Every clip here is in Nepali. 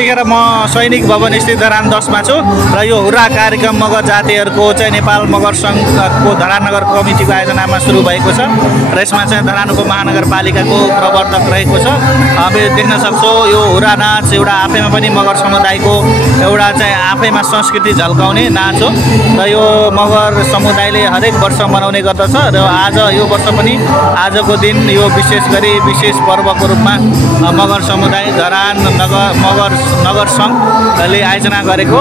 यतिखेर म सैनिक भवन स्थित धरान 10 मा छु र यो हुर्रा कार्यक्रम मगर जातिहरूको चाहिँ नेपाल मगर सङ्घको धरान नगर कमिटीको आयोजनामा सुरु भएको छ र यसमा चाहिँ धरान उपमहानगरपालिकाको प्रवर्तक रहेको छ। अब देख्न सक्छौँ यो हुर्रा नाच एउटा आफैमा पनि मगर समुदायको एउटा चाहिँ आफैमा संस्कृति झल्काउने नाच हो र यो मगर समुदायले हरेक वर्ष मनाउने गर्दछ र आज यो वर्ष पनि आजको दिन यो विशेष गरी विशेष पर्वको रूपमा मगर समुदाय धरान नगर सङ्घले आयोजना गरेको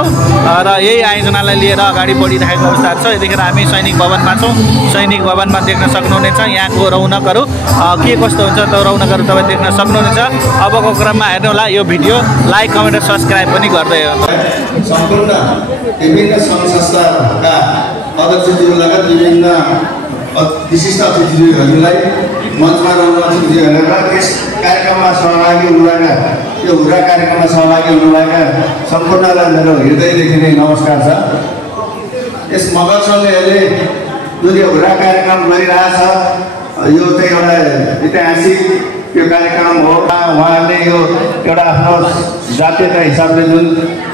र यही आयोजनालाई लिएर अगाडि बढिरहेको अवस्था छ। यतिखेर हामी सैनिक भवनमा छौँ। सैनिक भवनमा देख्न सक्नुहुनेछ यहाँको रौनकहरू के कस्तो हुन्छ त्यो रौनकहरू तपाईँ देख्न सक्नुहुनेछ। अबको क्रममा हेर्नुहोला यो भिडियो लाइक कमेन्ट र सब्सक्राइब पनि गर्दै सम्पूर्ण विभिन्न सङ्घ संस्थाका अध्यक्षज्यू लगायत विभिन्न विशिष्ट अतिथिहरूलाई मञ्चमा रहनु अतिथि गरेर यस कार्यक्रममा सहभागी हुनुभएका यो हुर्रा कार्यक्रममा सहभागी हुनुभएका सम्पूर्णलाई मेरो हृदयदेखि नै नमस्कार छ। यस मगर सङ्घले जुन यो हुर्रा कार्यक्रम गरिरहेछ यो चाहिँ एउटा ऐतिहासिक यो कार्यक्रम हो। उहाँहरूले यो एउटा आफ्नो जातीयता हिसाबले जुन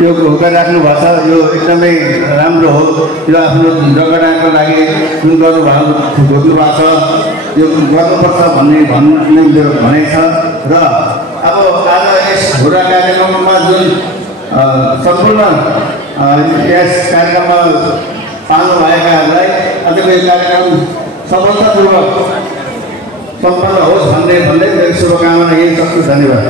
यो गरिराख्नु भएको छ यो एकदमै राम्रो हो। यो आफ्नो जगडाको लागि जुन गर्नुभएको छ यो गर्नुपर्छ भन्ने भनाइ छ र अब आज यस हुर्रा कार्यक्रममा जुन सम्पूर्ण यस कार्यक्रममा पाल्नुभएकाहरूलाई अझै यो कार्यक्रम सफलतापूर्वक सम्पन्न होस् भन्दै मेरो शुभकामना यही सक्छु। धन्यवाद।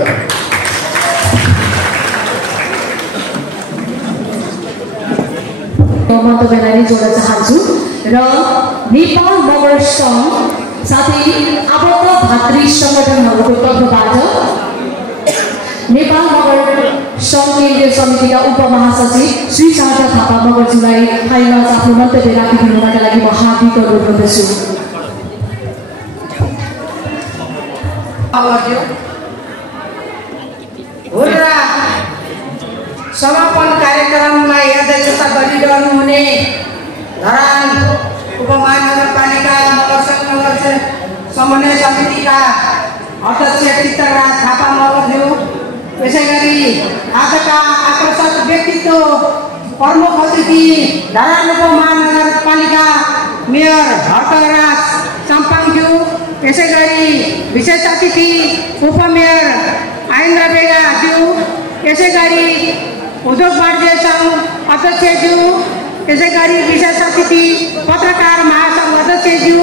म तपाईँलाई जोड्न चाहन्छु र नेपाल मगर सङ्घ साथै आबद्ध भातृ सङ्गठनहरूको तर्फबाट नेपाल मगर सङ्घ केन्द्रीय समितिका उपमहासचिव श्री शारदा थापा मगरज्यूलाई फाइलमा आफ्नो मन्तव्य राखिदिनुका लागि म हार्दिक अनुरोध गर्दछु। हुर्रा समापन कार्यक्रमलाई अध्यक्षता गरिरहनुहुने धरान उपमहानगरपालिका मगर सङ्घ नगर समन्वय समितिका अध्यक्ष चित्तराज थापा मगरज्यू, त्यसै गरी आजका आकर्षक व्यक्तित्व प्रमुख अतिथि धरान उपमहानगरपालिका मेयर हर्कराज चम्पाङज्यू, त्यसै गरी विशेष अतिथि उपमेयर आइन्द्र बेगाज्यू, त्यसै गरी उद्योग वाणिज्य सङ्घ अध्यक्षज्यू, त्यसै गरी विशेष अतिथि पत्रकार महासङ्घ अध्यक्षज्यू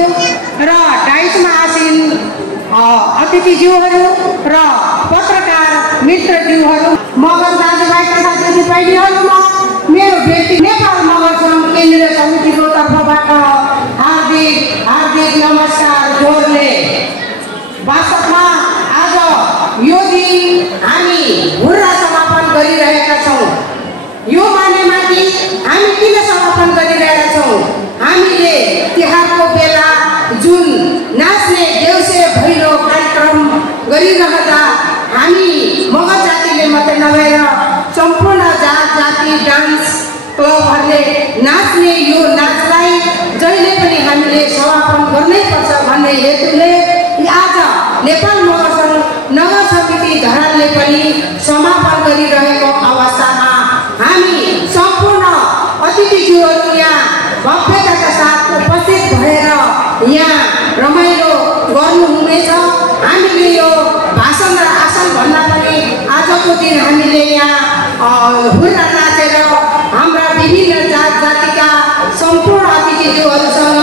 र डाइसमा आसीन अतिथिज्यूहरू र पत्रकार मित्रज्यूहरू, मगर दाजुभाइ तथा दिदीबहिनीहरूमा मेरो व्यक्ति नेपाल मगर सङ्घ केन्द्रीय समितिको तर्फबाट हार्दिक नमस्कार जोडले। वास्तवमा आज यो दिन हामी हुर्रा समापन गरिरहेका छौँ। यो मानेमा कि हामी किन समापन गरिरहेका छौँ? हामीले तिहारको बेला जुन नाच्ने देउसे भैलो कार्यक्रम गरिरहँदा हामी मगर जातिले मात्रै नभएर सम्पूर्ण जाति डान्स क्लबहरूले नाच्ने यो नाचलाई जहिले पनि हामीले समापन गर्नैपर्छ भन्ने हेतुले आज नेपाल मगर सङ्घ नगर समिति धरानले पनि समापन गरिरहेको अवस्थामा हामी सम्पूर्ण अतिथिज्यूहरू यहाँ भव्यताका साथ उपस्थित भएर यहाँ रमाइलो गर्नुहुनेछ। हामीले यो भाषण र आसन भन्दा पनि आजको दिन हामीले यहाँ हुर्रा नाचेर हाम्रा विभिन्न जात जातिका सम्पूर्ण अतिथिज्यूहरूसँग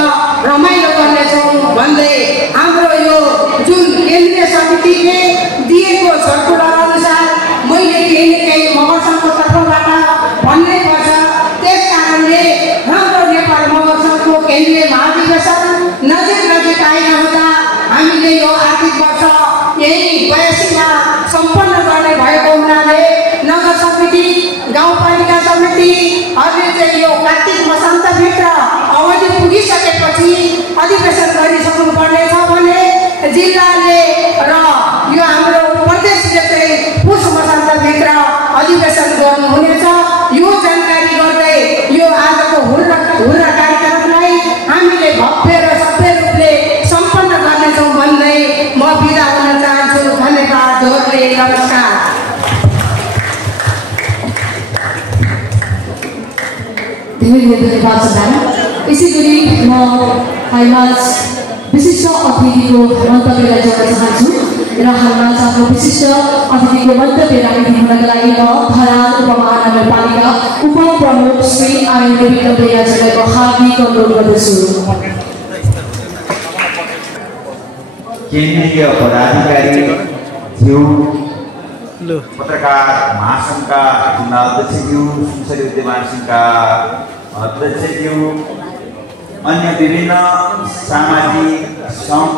रमाइलो गर्नेछौँ भन्दै हाम्रो यो जुन केन्द्रीय समितिले दिएको सर्कुलर अनुसार मैले केही मगर सङ्घको तर्फबाट भन्नै पर्छ। त्यस कारणले हाम्रो नेपाल मगर सङ्घको केन्द्रीय महाधिवेशन नजिक आइरहँदा हामीले यो आर्थिक वर्ष यही 82मा सम्पन्न गर्ने भएको हुनाले नगर समिति गाउँपालिका समितिहरूले चाहिँ यो कार्तिक मसान्तभित्र अवधि पुगिसकेपछि अधिवेशन गरिसक्नु पर्नेछ भने जिल्लाले र यो हाम्रो प्रदेशले चाहिँ पुष मसान्तभित्र अधिवेशन गर्नुहुनेछ। यो जानकारी गर्दै यो आजको हुर्रा कार्यक्रमलाई हामीले भव्य र सभ्य रूपले सम्पन्न गर्नेछौँ भन्दै म बिदा हुन चाहन्छु। धन्यवाद। नमस्कार। धेरै धेरै धन्यवाद छ। यसै गरी म हालमा विशिष्ट अतिथिको मन्तव्यलाई जोड्न चाहन्छु र हालमा आफ्नो विशिष्ट अतिथिको मन्तव्य राखिदिनुका लागि म धरान उपमहानगरपालिका उपप्रमुख श्री आर्यन विक्रम देवाजीको हार्दिक अनुरोध गर्दछु। केन्द्रीय पदाधिकारी ज्यू, पत्रकार महासङ्घका अध्यक्षज्यू, संसदीय उद्यमान सङ्घका अध्यक्षज्यू, अन्य विभिन्न सामाजिक सङ्घ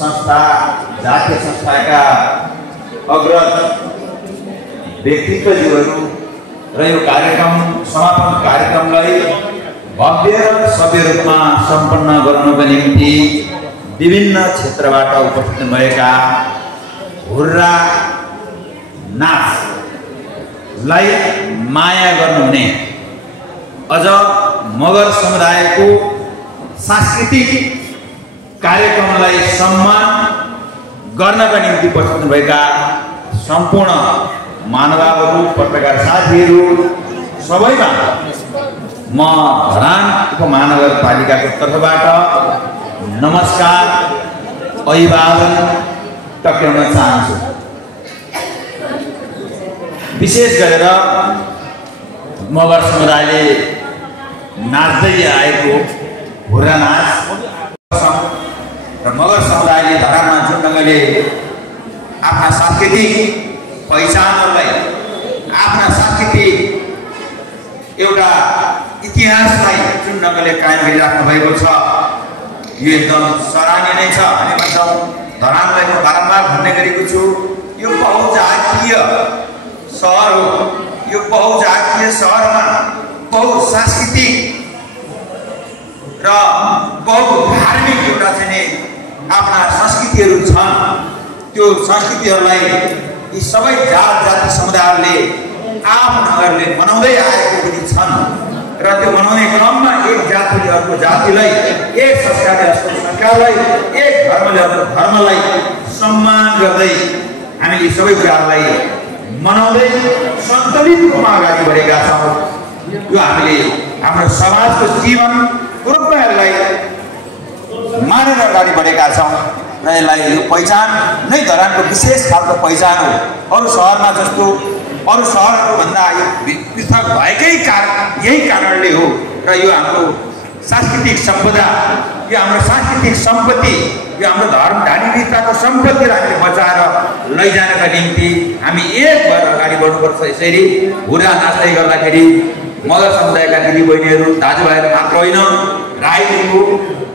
संस्था, जातीय संस्थाका अग्रज व्यक्तित्वज्यूहरू र यो कार्यक्रम समापन कार्यक्रमलाई भव्य र सभ्य रूपमा सम्पन्न गराउनका निम्ति विभिन्न क्षेत्रबाट उपस्थित भएका हुर्रा नाचलाई माया गर्नुहुने, अझ मगर समुदायको सांस्कृतिक कार्यक्रमलाई सम्मान गर्नका निम्ति उपस्थित भएका सम्पूर्ण महानुभावहरू, पत्रकार साथीहरू सबैमा म धरान उपमहानगरपालिकाको तर्फबाट नमस्कार अभिवादन टक्राउन चाहन्छु। विशेष गरेर मगर समुदायले नाच्दै आएको हुर्रा नाच र मगर समुदायले धरानमा जुन ढङ्गले आफ्ना सांस्कृतिक पहिचानहरूलाई, आफ्ना सांस्कृतिक एउटा इतिहासलाई जुन ढङ्गले कायम गरिराख्नु भएको छ, यो एकदम सराहनीय नै छ। हामी भन्छौँ, धरानलाई म बारम्बार भन्ने गरेको छु, यो बहुजातीय सहर हो। यो बहुजातीय सहरमा बहुसांस्कृतिक र बहुधार्मिक एउटा चाहिँ आफ्ना संस्कृतिहरू छन्। त्यो संस्कृतिहरूलाई यी सबै जात जाति समुदायहरूले आफ्नो ढङ्गले मनाउँदै आएको पनि छन् र त्यो मनाउने क्रममा एक जातिले अर्को जातिलाई, एक संस्कारले अर्को संस्कारलाई, एक धर्मले अर्को धर्मलाई सम्मान गर्दै हामीले सबै कुराहरूलाई मनाउँदै सन्तुलित रूपमा अगाडि बढेका छौँ। यो हामीले हाम्रो समाजको जीवन रूपमा यसलाई मानेर अगाडि बढेका छौँ र यसलाई यो पहिचान नै धरानको विशेष खालको पहिचान हो। अरू सहरमा जस्तो अरू सहरहरूभन्दा यो पृथक भएकै यही कारणले हो र यो हाम्रो सांस्कृतिक सम्पदा, यो हाम्रो सांस्कृतिक सम्पत्ति, यो हाम्रो धर्म धार्मिकताको सम्पत्तिलाई हामीले बचाएर लैजानका निम्ति हामी एक भएर अगाडि बढ्नुपर्छ। यसरी हुर्रा नाच्दै गर्दाखेरि मगर समुदायका दिदीबहिनीहरू, दाजुभाइहरू मात्र होइन, राई लिम्बू,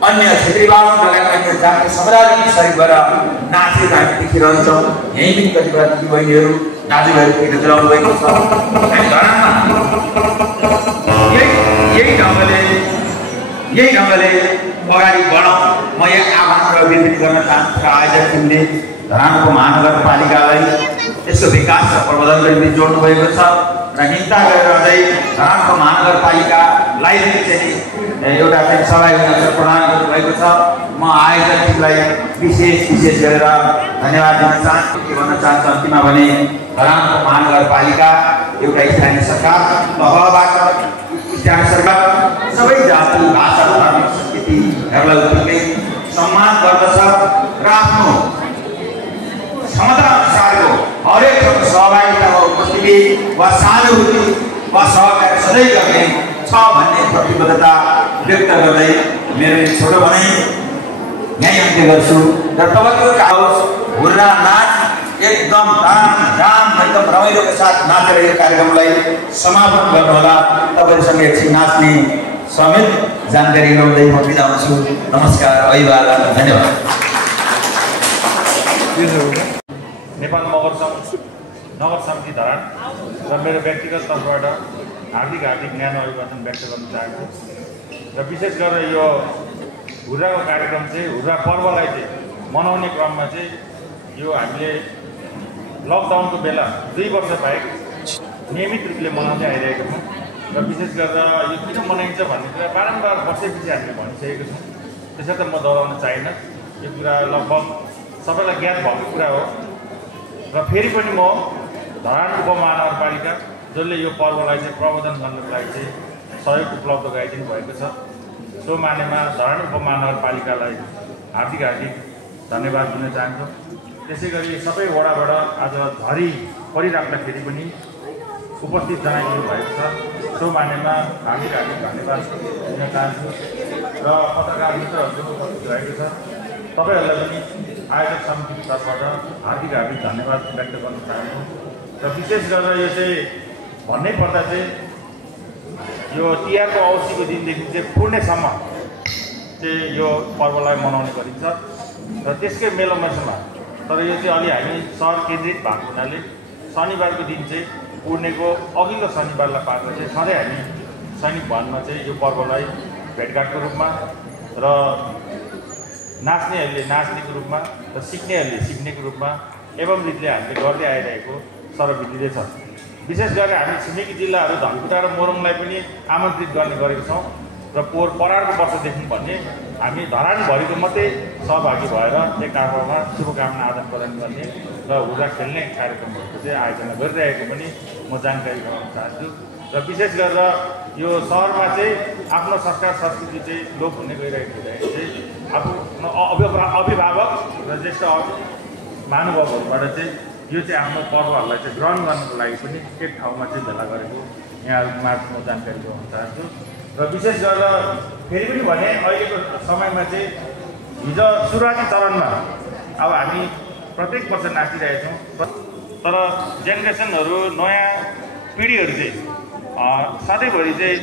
अन्य क्षेत्री बाहुन लगायत अन्य जातीय समुदायले सहयोग भएर नाचेको हामी देखिरहन्छौँ। यहीँ पनि कतिपय दिदीबहिनीहरू, दाजुभाइहरू खेल्न चलाउनु भएको छ। हामी धरानमा यही ढङ्गले अगाडि बढाउँ। म यहाँ आह्वान र विनती गर्न चाहन्छु आयोजक टिमले धरानको महानगरपालिकालाई यसको विकास र प्रबन्धनको निम्ति जोड्नु भएको छ र हिंसा गरेर अझै धरानको महानगरपालिकालाई चाहिँ एउटा चाहिँ सहभागी प्रदान गर्नुभएको छ। म आयोजक टिमलाई विशेष गरेर धन्यवाद दिन चाहन्छु। के भन्न चाहन्छु अन्तिममा भने धरानको महानगरपालिका एउटा स्थानीय सरकार तहबाट स्थानीय सरकार सबै जाति, भाषा, धार्मिक संस्कृतिहरूलाई उत्तिकै सम्मान गर्दछ र आफ्नो क्षमता अनुसारको हरेक सहभागिता वा उपस्थिति वा सहानुभूति वा सहकारी सधैँ गर्ने छ भन्ने प्रतिबद्धता व्यक्त गर्दै मेरो छोटो भनाइ यहीँ अन्त्य गर्छु र तपाईँको होस् हुर्रा नाच एकदम धाम एकदम रमाइलोका साथ नाचेर यो कार्यक्रमलाई समापन गर्नुहोला। तपाईँहरूसँग एकछिन नाच्ने समेत जानकारी गराउँदै म बिदा हुन्छु। नमस्कार, अभिवादन, धन्यवाद। नेपाल नगर समिति धरान र मेरो व्यक्तिगत तर्फबाट हार्दिक ज्ञान अभिवादन व्यक्त गर्न चाहन्छु र विशेष गरेर यो हुर्राको कार्यक्रम चाहिँ हुर्रा पर्वलाई चाहिँ मनाउने क्रममा चाहिँ यो हामीले लकडाउनको बेला 2 वर्ष बाहेक नियमित रूपले मनाउँदै आइरहेको छौँ र विशेष गरेर यो किन मनाइन्छ भन्ने कुरा बारम्बार वर्षैपछि हामीले भनिसकेको छौँ। त्यसर्थ म दोहोऱ्याउन चाहिनँ, यो कुरा लगभग सबैलाई ज्ञात भएको कुरा हो र फेरि पनि म धरान उपमहानगरपालिका जसले यो पर्वलाई चाहिँ प्रबन्धन गर्नको लागि चाहिँ सहयोग उपलब्ध गराइदिनु भएको छ। सो मानेमा धरान उपमहानगरपालिकालाई हार्दिक धन्यवाद दिन चाहन्छु। त्यसै गरी सबै वडाबाट आज झरी परिराख्दाखेरि पनि उपस्थित जनाइदिनु भएको छ। सो मानेमा हार्दिक धन्यवाद दिन चाहन्छु र पत्रकार मित्रहरू उपस्थित भएको छ तपाईँहरूलाई पनि आयोजक समितिको तर्फबाट हार्दिक धन्यवाद व्यक्त गर्न चाहन्छु। र विशेष गरेर यो चाहिँ भन्नै पर्दा चाहिँ यो तिहारको औँसीको दिनदेखि चाहिँ पूर्णेसम्म चाहिँ यो पर्वलाई मनाउने गरिन्छ र त्यसकै मेलोमेसोमा तर यो चाहिँ अलि हामी सहर केन्द्रित भएको हुनाले शनिबारको दिन चाहिँ पूर्णेको अघिल्लो शनिबारलाई पाएको चाहिँ सधैँ हामी सैनिक भवनमा चाहिँ यो पर्वलाई भेटघाटको रूपमा र नाच्नेहरूले नाच्नेको रूपमा र सिक्नेहरूले सिक्नेको रूपमा एवं रीतिले हामीले गर्दै आइरहेको सर्वविदितै छ। विशेष गरेर हामी छिमेकी जिल्लाहरू धनकुटा र मोरङलाई पनि आमन्त्रित गर्ने गरेका छौँ र परारको वर्षदेखि भन्ने हामी धरानभरिको मात्रै सहभागी भएर एकअर्कामा शुभकामना आदान प्रदान गर्ने र हुर्रा खेल्ने कार्यक्रमहरूको चाहिँ आयोजना गरिरहेको पनि म जानकारी गराउन चाहन्छु। र विशेष गरेर यो सहरमा चाहिँ आफ्नो संस्कार संस्कृति चाहिँ लोप हुने गइरहेको हुँदाखेरि चाहिँ आफ्नो अभिभावक र ज्येष्ठ महानुभावहरूबाट चाहिँ यो चाहिँ आफ्नो पर्वहरूलाई चाहिँ ग्रहण गर्नको लागि पनि एक ठाउँमा चाहिँ भेला गरेको यहाँहरूमा म जानकारी गराउन चाहन्छु। र विशेष गरेर फेरि पनि भने अहिलेको समयमा चाहिँ हिजो सुरुवाती चरणमा अब हामी प्रत्येक वर्ष नाचिरहेछौँ तर जेनेरेसनहरू नयाँ पिँढीहरू चाहिँ सधैँभरि चाहिँ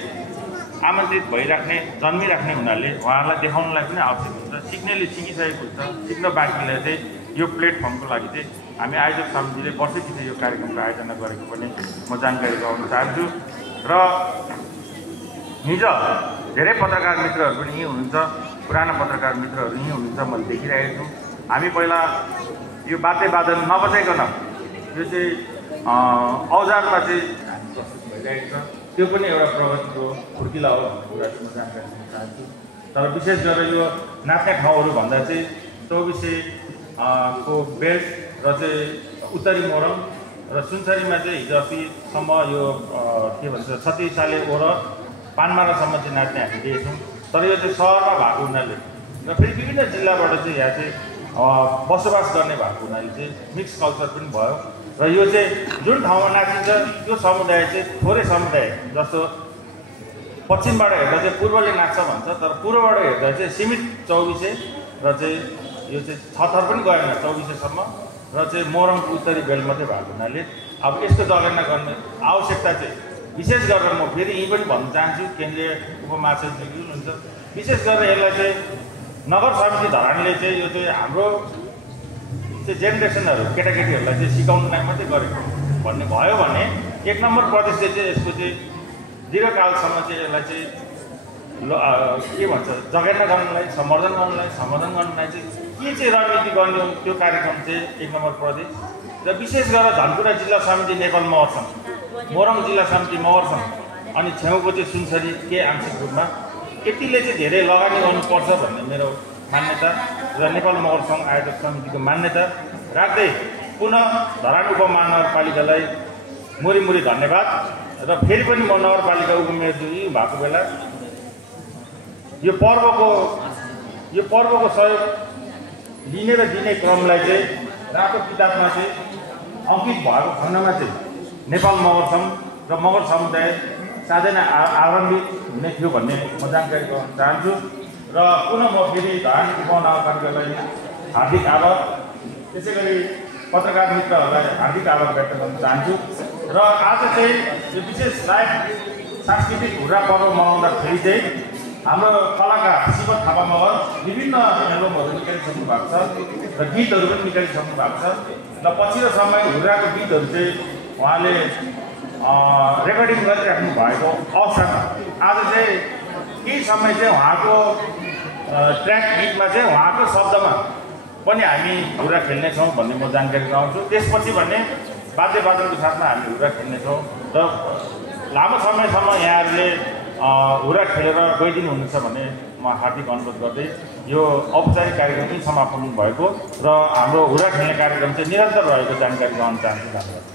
आमन्त्रित भइराख्ने जन्मिराख्ने हुनाले उहाँहरूलाई देखाउनलाई पनि आवश्यक हुन्छ। सिक्नेले सिकिसकेको हुन्छ, सिक्न बाँकीलाई चाहिँ यो प्लेटफर्मको लागि चाहिँ हामी आयोजक समितिले वर्षैपछि यो कार्यक्रमको आयोजना गरेको पनि म जानकारी गराउन चाहन्छु। र हिजो धेरै पत्रकार मित्रहरू पनि यहीँ हुनुहुन्छ, पुराना पत्रकार मित्रहरू यहीँ हुनुहुन्छ, मैले देखिरहेको छु। हामी पहिला यो वाद्यवादन नबजाइकन यो चाहिँ औजारमा चाहिँ भइरहेको छ, त्यो पनि एउटा प्रगतिको फुर्किला हो भन्ने कुरा चाहिँ म जानकारी दिन चाहन्छु। तर विशेष गरेर यो नाच्ने ठाउँहरू भन्दा चाहिँ 24 को बेल्ट र चाहिँ उत्तरी मोरङ र सुनसरीमा चाहिँ हिजो अस्तिसम्म यो के भन्छ 36 साले ओर पानमारासम्म चाहिँ नाच्ने हामी देखेछौँ। तर यो चाहिँ सहरमा भएको हुनाले र फेरि विभिन्न जिल्लाबाट चाहिँ यहाँ चाहिँ बसोबास गर्ने भएको हुनाले चाहिँ मिक्स कल्चर पनि भयो र यो चाहिँ जुन ठाउँमा नाचिन्छ त्यो समुदाय चाहिँ थोरै समुदाय जस्तो पश्चिमबाट हेर्दा चाहिँ पूर्वले नाच्छ भन्छ तर पूर्वबाट हेर्दा चाहिँ सीमित 24 र चाहिँ यो चाहिँ 6 थर पनि गएन 24सम्म र चाहिँ मोरङको उत्तरी बेल्ट मात्रै भएको हुनाले अब यसको जगेर्ना गर्ने आवश्यकता चाहिँ विशेष गरेर म फेरि यहीँ पनि भन्न चाहन्छु केन्द्रीय उपमहासचिव हुनुहुन्छ विशेष गरेर यसलाई चाहिँ नगर समिति धरानले चाहिँ यो चाहिँ हाम्रो चाहिँ जेनेरेसनहरू केटाकेटीहरूलाई चाहिँ सिकाउनलाई मात्रै गरेको भन्ने भयो भने 1 नम्बर प्रदेशले चाहिँ यसको चाहिँ दीर्घकालसम्म चाहिँ यसलाई चाहिँ के भन्छ जगेर्ना गर्नलाई सम्वर्धन गर्नलाई चाहिँ के चाहिँ रणनीति गर्ने त्यो कार्यक्रम चाहिँ 1 नम्बर प्रदेश र विशेष गरेर धनकुटा जिल्ला समिति नेपाल मगर सङ्घ मोरङ जिल्ला समिति मगर सङ्घ अनि छेउको चाहिँ सुनसरी के आंशिक रूपमा यतिले चाहिँ धेरै लगानी गर्नुपर्छ भन्ने मेरो मान्यता र नेपाल मगर सङ्घ आयोजक समितिको मान्यता राख्दै पुनः धरान उपमहानगरपालिकालाई मुरी धन्यवाद र फेरि पनि म नगरपालिका उपमेयर भएको बेला यो पर्वको सहयोग लिने र दिने क्रमलाई चाहिँ रातो किताबमा चाहिँ अङ्कित भएको खण्डमा चाहिँ नेपाल मगर सङ्घ र मगर समुदाय साँच्चै नै आरम्भित हुने थियो भन्ने म जानकारी गराउन चाहन्छु र पुनः म फेरि धरान उपमहानगरपालिकालाई हार्दिक आभार त्यसै गरी पत्रकार मित्रहरूलाई हार्दिक आभार व्यक्त गर्न चाहन्छु र आज चाहिँ यो विशेष सांस्कृतिक हुर्रा पर्व मनाउँदाखेरि चाहिँ हाम्रो कलाकार शिव थापा मगर विभिन्न एल्बमहरू निकालिसक्नु भएको छ र गीतहरू पनि निकालिसक्नु भएको छ र पछिल्लो समय हुर्राको गीतहरू चाहिँ उहाँले रेकर्डिङ गरिराख्नु भएको अवसरमा आज चाहिँ केही समय चाहिँ उहाँको ट्र्याक गीतमा चाहिँ उहाँको शब्दमा पनि हामी हुर्रा खेल्नेछौँ भन्ने म जानकारी गराउँछु। त्यसपछि भने वाद्यवादनको साथमा हामी हुर्रा खेल्नेछौँ र लामो समयसम्म यहाँहरूले हुर्रा खेलेर गइदिनुहुन्छ भन्ने म हार्दिक अनुरोध गर्दै यो औपचारिक कार्यक्रम पनि समापन भएको र हाम्रो हुर्रा खेल्ने कार्यक्रम चाहिँ निरन्तर रहेको जानकारी गराउन चाहन्छु। धन्यवाद।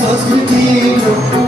संस्कृति